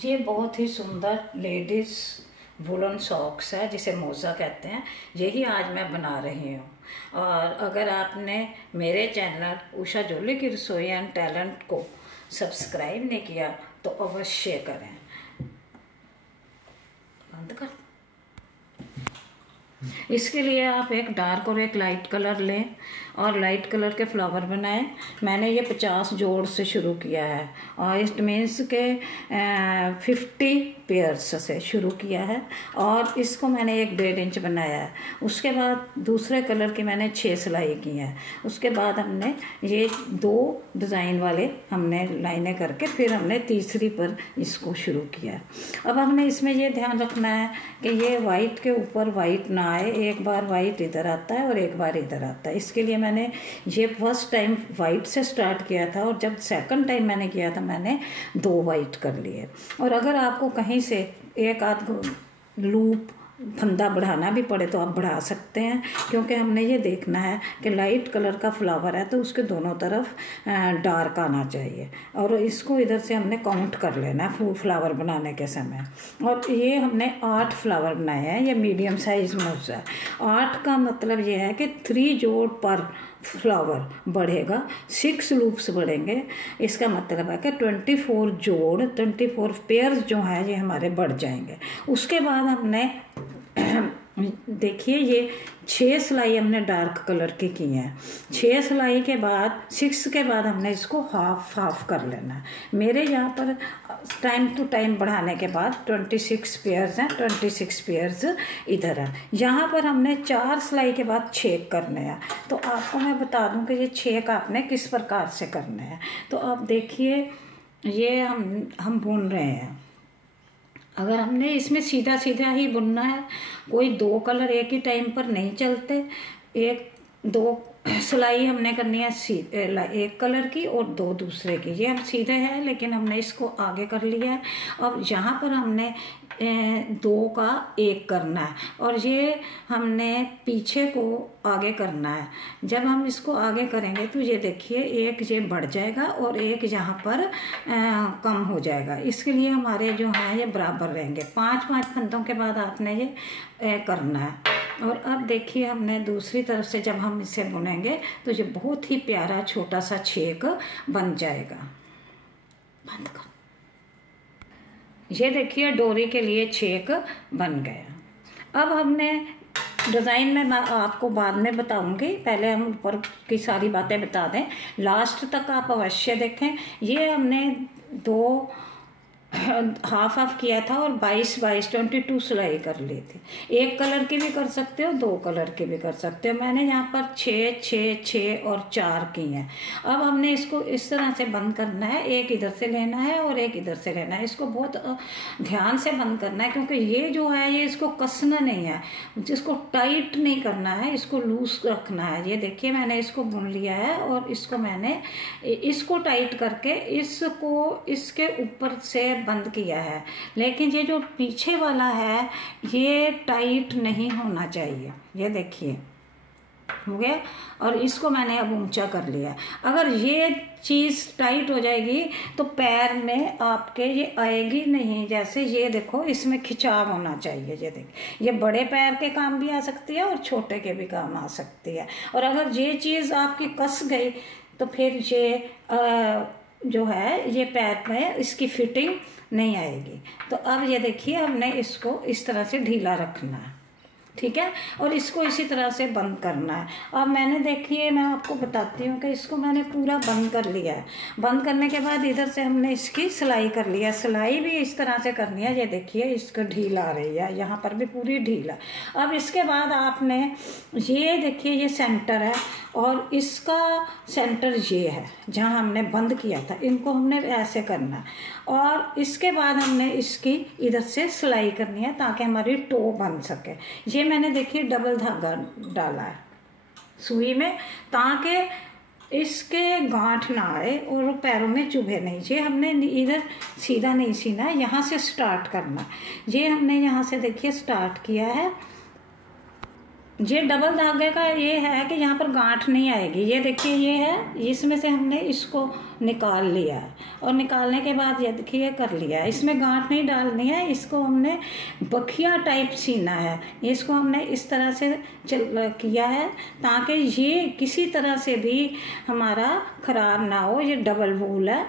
ये बहुत ही सुंदर लेडीज़ वुलन सॉक्स है जिसे मोज़ा कहते हैं। यही आज मैं बना रही हूँ। और अगर आपने मेरे चैनल उषा जोली की रसोई एंड टैलेंट को सब्सक्राइब नहीं किया तो अवश्य करें। बंद कर। इसके लिए आप एक डार्क और एक लाइट कलर लें और लाइट कलर के फ्लावर बनाएं। मैंने ये 50 जोड़ से शुरू किया है और इट मीन्स के 50 पेयर्स से शुरू किया है और इसको मैंने एक 1.5 इंच बनाया है। उसके बाद दूसरे कलर की मैंने 6 सिलाई की है। उसके बाद हमने ये 2 डिज़ाइन वाले हमने लाइनें करके फिर हमने तीसरी पर इसको शुरू किया। अब हमने इसमें ये ध्यान रखना है कि ये वाइट के ऊपर वाइट ना आए। एक बार वाइट इधर आता है और एक बार इधर आता है। इसके लिए मैंने ये फर्स्ट टाइम वाइट से स्टार्ट किया था और जब सेकंड टाइम मैंने किया था मैंने 2 वाइट कर लिए। और अगर आपको कहीं से एक आध लूप फंदा बढ़ाना भी पड़े तो आप बढ़ा सकते हैं, क्योंकि हमने ये देखना है कि लाइट कलर का फ्लावर है तो उसके दोनों तरफ डार्क आना चाहिए। और इसको इधर से हमने काउंट कर लेना है फ्लावर बनाने के समय। और ये हमने 8 फ्लावर बनाए हैं। ये मीडियम साइज मोज़ा है। 8 का मतलब ये है कि 3 जोड़ पर फ्लावर बढ़ेगा, 6 लूप्स बढ़ेंगे। इसका मतलब है कि 24 जोड़ 24 पेयर्स जो हैं ये हमारे बढ़ जाएंगे। उसके बाद हमने देखिए ये 6 सिलाई हमने डार्क कलर की हैं। 6 सिलाई के बाद 6 के बाद हमने इसको हाफ कर लेना है। मेरे यहाँ पर टाइम टू टाइम बढ़ाने के बाद 26 पेयर्स हैं। 26 पेयर्स इधर हैं। यहाँ पर हमने 4 सिलाई के बाद छेक करने हैं। तो आपको मैं बता दूँ कि ये छेक आपने किस प्रकार से करने हैं। तो आप देखिए ये हम बुन रहे हैं। अगर हमने इसमें सीधा सीधा ही बुनना है, कोई 2 कलर एक ही टाइम पर नहीं चलते। 1-2 सिलाई हमने करनी है एक कलर की और 2 दूसरे की। ये हम सीधे हैं लेकिन हमने इसको आगे कर लिया है। अब यहाँ पर हमने 2 का 1 करना है और ये हमने पीछे को आगे करना है। जब हम इसको आगे करेंगे तो ये देखिए एक ये बढ़ जाएगा और एक यहाँ पर कम हो जाएगा। इसके लिए हमारे जो हैं ये बराबर रहेंगे। 5-5 फंदों के बाद आपने ये करना है। और अब देखिए हमने दूसरी तरफ से जब हम इसे बुनेंगे तो ये बहुत ही प्यारा छोटा सा छेक बन जाएगा। बंद कर। ये देखिए डोरी के लिए छेक बन गया। अब हमने डिज़ाइन में मैं आपको बाद में बताऊंगी, पहले हम ऊपर की सारी बातें बता दें। लास्ट तक आप अवश्य देखें। ये हमने 2 हाफ किया था और 22 सिलाई कर ली थी। 1 कलर की भी कर सकते हो, 2 कलर की भी कर सकते हो। मैंने यहाँ पर 6 और 4 की हैं। अब हमने इसको इस तरह से बंद करना है। एक इधर से लेना है और एक इधर से लेना है। इसको बहुत ध्यान से बंद करना है, क्योंकि ये जो है ये इसको कसना नहीं है, जिसको टाइट नहीं करना है, इसको लूज रखना है। ये देखिए मैंने इसको बुन लिया है और इसको मैंने इसको टाइट करके इसको इसके ऊपर से बंद किया है। लेकिन ये जो पीछे वाला है ये टाइट नहीं होना चाहिए। ये देखिए हो गया। और इसको मैंने अब ऊंचा कर लिया। अगर ये चीज़ टाइट हो जाएगी तो पैर में आपके ये आएगी नहीं। जैसे ये देखो इसमें खिंचाव होना चाहिए। ये देखिए ये बड़े पैर के काम भी आ सकती है और छोटे के भी काम आ सकती है। और अगर ये चीज़ आपकी कस गई तो फिर ये जो है ये पैर में इसकी फिटिंग नहीं आएगी। तो अब ये देखिए हमने इसको इस तरह से ढीला रखना है, ठीक है। और इसको इसी तरह से बंद करना है। अब मैंने देखिए मैं आपको बताती हूँ कि इसको मैंने पूरा बंद कर लिया है। बंद करने के बाद इधर से हमने इसकी सिलाई कर लिया। सिलाई भी इस तरह से करनी है। ये देखिए इसको ढीला आ रही है, यहाँ पर भी पूरी ढीला। अब इसके बाद आपने ये देखिए ये सेंटर है और इसका सेंटर ये है जहाँ हमने बंद किया था। इनको हमने ऐसे करना है और इसके बाद हमने इसकी इधर से सिलाई करनी है ताकि हमारी टो बन सके। ये मैंने देखिए डबल धागा डाला है सुई में ताकि इसके गांठ ना आए और पैरों में चुभे नहीं। ये हमने इधर सीधा नहीं सीना है, यहाँ से स्टार्ट करना। ये हमने यहाँ से देखिए स्टार्ट किया है ये डबल धागे का ये है कि यहाँ पर गांठ नहीं आएगी। ये देखिए ये है, इसमें से हमने इसको निकाल लिया है और निकालने के बाद ये देखिए कर लिया है। इसमें गांठ नहीं डालनी है, इसको हमने बखिया टाइप सीना है। इसको हमने इस तरह से किया है ताकि ये किसी तरह से भी हमारा खराब ना हो। ये डबल वूल है।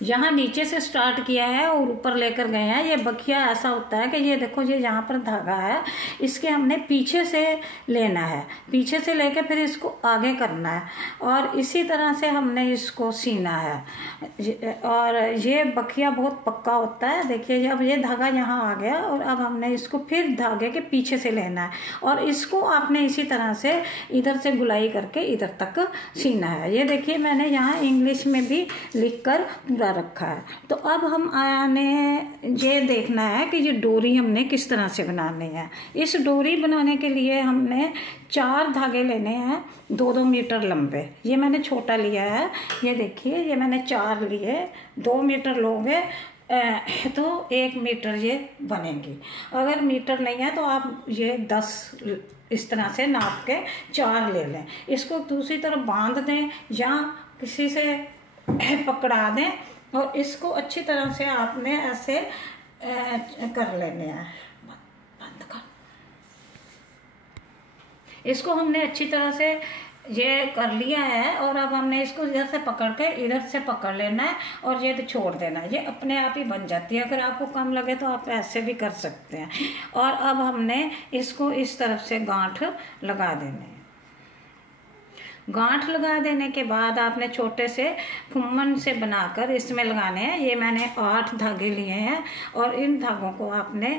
यहाँ नीचे से स्टार्ट किया है और ऊपर लेकर गए हैं। ये बखिया ऐसा होता है कि ये देखो, ये यहाँ पर धागा है, इसके हमने पीछे से लेना है, पीछे से लेकर फिर इसको आगे करना है और इसी तरह से हमने इसको सीना है। और ये बखिया बहुत पक्का होता है। देखिए अब ये धागा यहाँ आ गया और अब हमने इसको फिर धागे के पीछे से लेना है और इसको आपने इसी तरह से इधर से गुलाई करके इधर तक सीना है। ये देखिए मैंने यहाँ इंग्लिश में भी लिख कर पूरा रखा है। तो अब हम आने ये देखना है कि ये डोरी हमने किस तरह से बनानी है। इस डोरी बनाने के लिए हमने 4 धागे लेने हैं 2-2 मीटर लंबे। ये मैंने छोटा लिया है। ये देखिए ये मैंने 4 लिए। 2 मीटर लोगे तो 1 मीटर ये बनेगी। अगर मीटर नहीं है तो आप ये 10 इस तरह से नाप के 4 ले लें। इसको दूसरी तरफ बांध दें या किसी से पकड़ा दें और इसको अच्छी तरह से आपने ऐसे कर लेने हैं। बंद कर। इसको हमने अच्छी तरह से ये कर लिया है और अब हमने इसको इधर से पकड़ के इधर से पकड़ लेना है और ये छोड़ देना है। ये अपने आप ही बन जाती है। अगर आपको कम लगे तो आप ऐसे भी कर सकते हैं। और अब हमने इसको इस तरफ से गांठ लगा देने हैं। गांठ लगा देने के बाद आपने छोटे से फुम्मन से बनाकर इसमें लगाने हैं। ये मैंने 8 धागे लिए हैं और इन धागों को आपने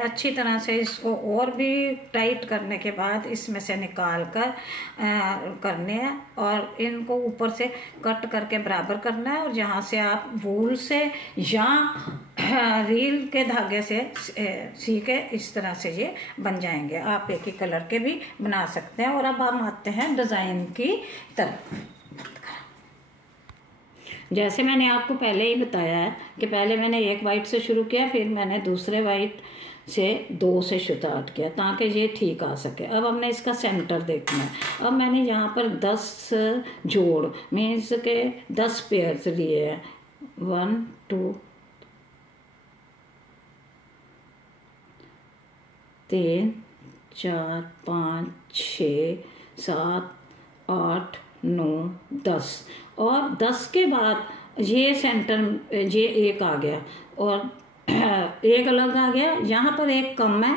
अच्छी तरह से इसको और भी टाइट करने के बाद इसमें से निकाल कर करने हैं और इनको ऊपर से कट करके बराबर करना है। और जहाँ से आप वूल से या रील के धागे से सी के इस तरह से ये बन जाएंगे। आप एक ही कलर के भी बना सकते हैं। और अब हम आते हैं डिज़ाइन की तरफ। जैसे मैंने आपको पहले ही बताया है कि पहले मैंने एक वाइट से शुरू किया, फिर मैंने दूसरे वाइट से 2 से स्टार्ट किया ताकि ये ठीक आ सके। अब हमने इसका सेंटर देखना है। अब मैंने यहाँ पर 10 जोड़ मीन्स के 10 पेयर्स लिए हैं। 1 2 3 4 5 6 7 8 9 10 और 10 के बाद ये सेंटर ये एक आ गया और एक अलग आ गया। यहाँ पर एक कम है।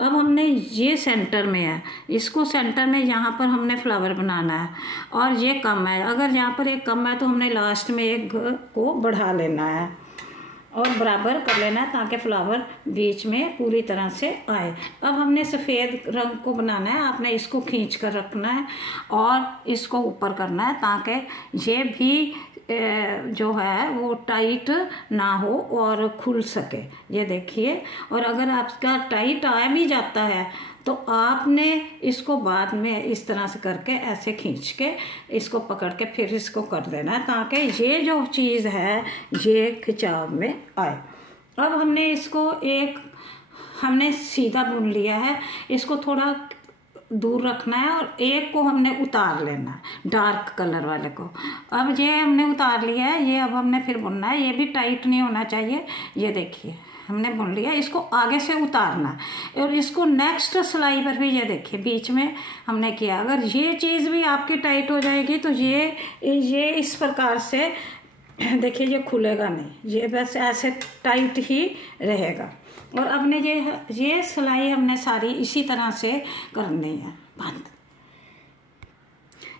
अब हमने ये सेंटर में है, इसको सेंटर में यहाँ पर हमने फ्लावर बनाना है और ये कम है। अगर यहाँ पर एक कम है तो हमने लास्ट में एक को बढ़ा लेना है और बराबर कर लेना है ताकि फ्लावर बीच में पूरी तरह से आए। अब हमने सफ़ेद रंग को बनाना है। आपने इसको खींच कर रखना है और इसको ऊपर करना है ताकि ये भी जो है वो टाइट ना हो और खुल सके। ये देखिए। और अगर आपका टाइट आ भी जाता है तो आपने इसको बाद में इस तरह से करके ऐसे खींच के इसको पकड़ के फिर इसको कर देना है ताकि ये जो चीज़ है ये खिंचाव में आए। अब हमने इसको हमने सीधा बुन लिया है। इसको थोड़ा दूर रखना है और एक को हमने उतार लेना है, डार्क कलर वाले को। अब ये हमने उतार लिया है। ये अब हमने फिर बुनना है। ये भी टाइट नहीं होना चाहिए। ये देखिए हमने बुन लिया। इसको आगे से उतारना है और इसको नेक्स्ट सिलाई पर भी ये देखिए बीच में हमने किया। अगर ये चीज़ भी आपकी टाइट हो जाएगी तो ये इस प्रकार से देखिए ये खुलेगा नहीं, ये बस ऐसे टाइट ही रहेगा। और अब ने ये सिलाई हमने सारी इसी तरह से करनी है बंद।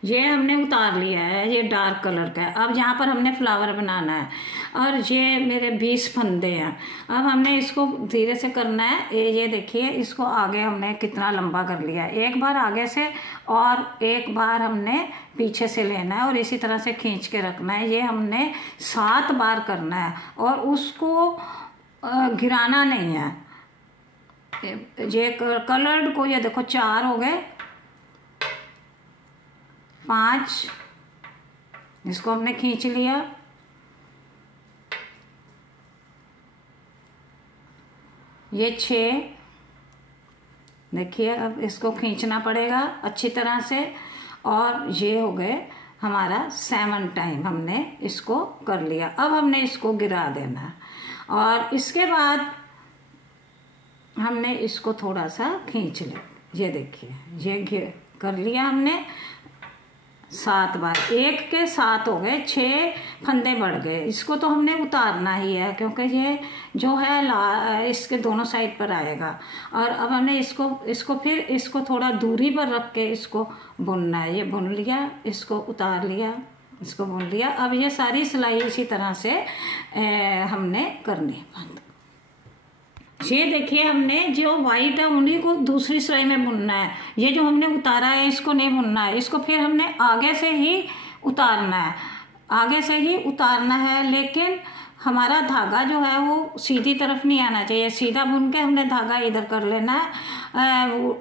ये हमने उतार लिया है। ये डार्क कलर का है। अब यहाँ पर हमने फ्लावर बनाना है और ये मेरे 20 फंदे हैं। अब हमने इसको धीरे से करना है। ये देखिए इसको आगे हमने कितना लंबा कर लिया है। एक बार आगे से और एक बार हमने पीछे से लेना है और इसी तरह से खींच के रखना है। ये हमने 7 बार करना है और उसको गिराना नहीं है। ये कलर्ड को ये देखो 4 हो गए, 5 इसको हमने खींच लिया, ये 6, देखिए अब इसको खींचना पड़ेगा अच्छी तरह से। और ये हो गए हमारा 7 टाइम हमने इसको कर लिया। अब हमने इसको गिरा देना है और इसके बाद हमने इसको थोड़ा सा खींच लिया। ये देखिए ये कर लिया हमने 7 बार, 1 के 7 हो गए, 6 फंदे बढ़ गए। इसको तो हमने उतारना ही है क्योंकि ये जो है इसके दोनों साइड पर आएगा। और अब हमने इसको फिर इसको थोड़ा दूरी पर रख के इसको बुनना है। ये बुन लिया, इसको उतार लिया, इसको बुन लिया। अब ये सारी सिलाई इसी तरह से हमने करनी है। ये देखिए हमने जो वाइट है उन्हीं को दूसरी सिलाई में बुनना है। ये जो हमने उतारा है इसको नहीं बुनना है, इसको फिर हमने आगे से ही उतारना है, आगे से ही उतारना है। लेकिन हमारा धागा जो है वो सीधी तरफ नहीं आना चाहिए। सीधा बुन के हमने धागा इधर कर लेना है,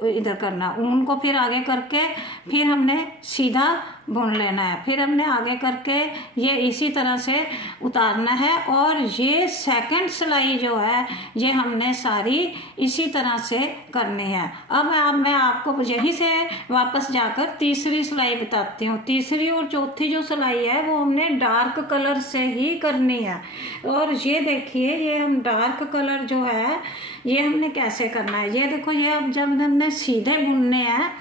इधर करना, ऊन को फिर आगे करके फिर हमने सीधा बुन लेना है। फिर हमने आगे करके ये इसी तरह से उतारना है। और ये सेकंड सिलाई जो है ये हमने सारी इसी तरह से करनी है। अब मैं आपको यहीं से वापस जाकर तीसरी सिलाई बताती हूँ। तीसरी और चौथी जो सिलाई है वो हमने डार्क कलर से ही करनी है। और ये देखिए ये हम डार्क कलर जो है ये हमने कैसे करना है। ये देखो ये अब जब हमने सीधे बुनने हैं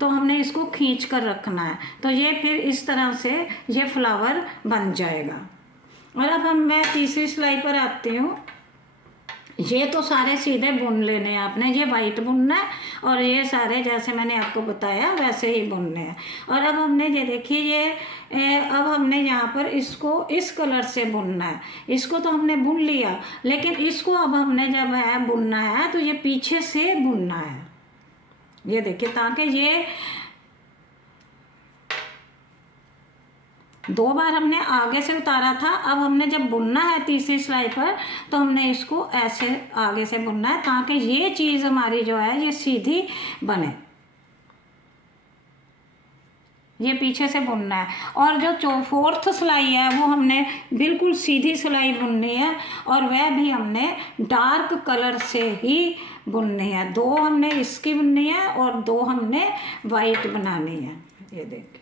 तो हमने इसको खींच कर रखना है, तो ये फिर इस तरह से ये फ्लावर बन जाएगा। और अब मैं तीसरी सिलाई पर आती हूँ। ये तो सारे सीधे बुन लेने हैं आपने, ये वाइट बुनना है और ये सारे जैसे मैंने आपको बताया वैसे ही बुनने हैं। और अब हमने ये देखिए ये अब हमने यहाँ पर इसको इस कलर से बुनना है। इसको तो हमने बुन लिया, लेकिन इसको अब हमने जब है बुनना है तो ये पीछे से बुनना है। ये देखिए ताकि ये 2 बार हमने आगे से उतारा था। अब हमने जब बुनना है तीसरी सिलाई पर तो हमने इसको ऐसे आगे से बुनना है ताकि ये चीज हमारी जो है ये सीधी बने। ये पीछे से बुनना है। और जो 4th सिलाई है वो हमने बिल्कुल सीधी सिलाई बुननी है और वह भी हमने डार्क कलर से ही बुननी है। 2 हमने इसकी बुननी है और 2 हमने वाइट बनानी है। ये देखिए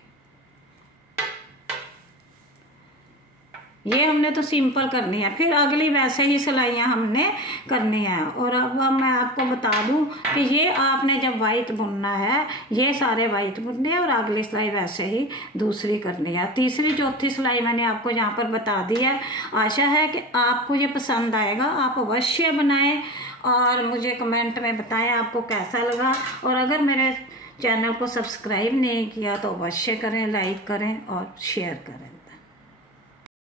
ये हमने तो सिंपल करनी है, फिर अगली वैसे ही सिलाइयाँ हमने करनी है। और अब मैं आपको बता दूं कि ये आपने जब वाइट बुनना है ये सारे वाइट बुनने हैं और अगली सिलाई वैसे ही दूसरी करनी है। तीसरी चौथी सिलाई मैंने आपको यहाँ पर बता दी है। आशा है कि आपको ये पसंद आएगा, आप अवश्य बनाएं और मुझे कमेंट में बताएं आपको कैसा लगा। और अगर मेरे चैनल को सब्सक्राइब नहीं किया तो अवश्य करें, लाइक करें और शेयर करें।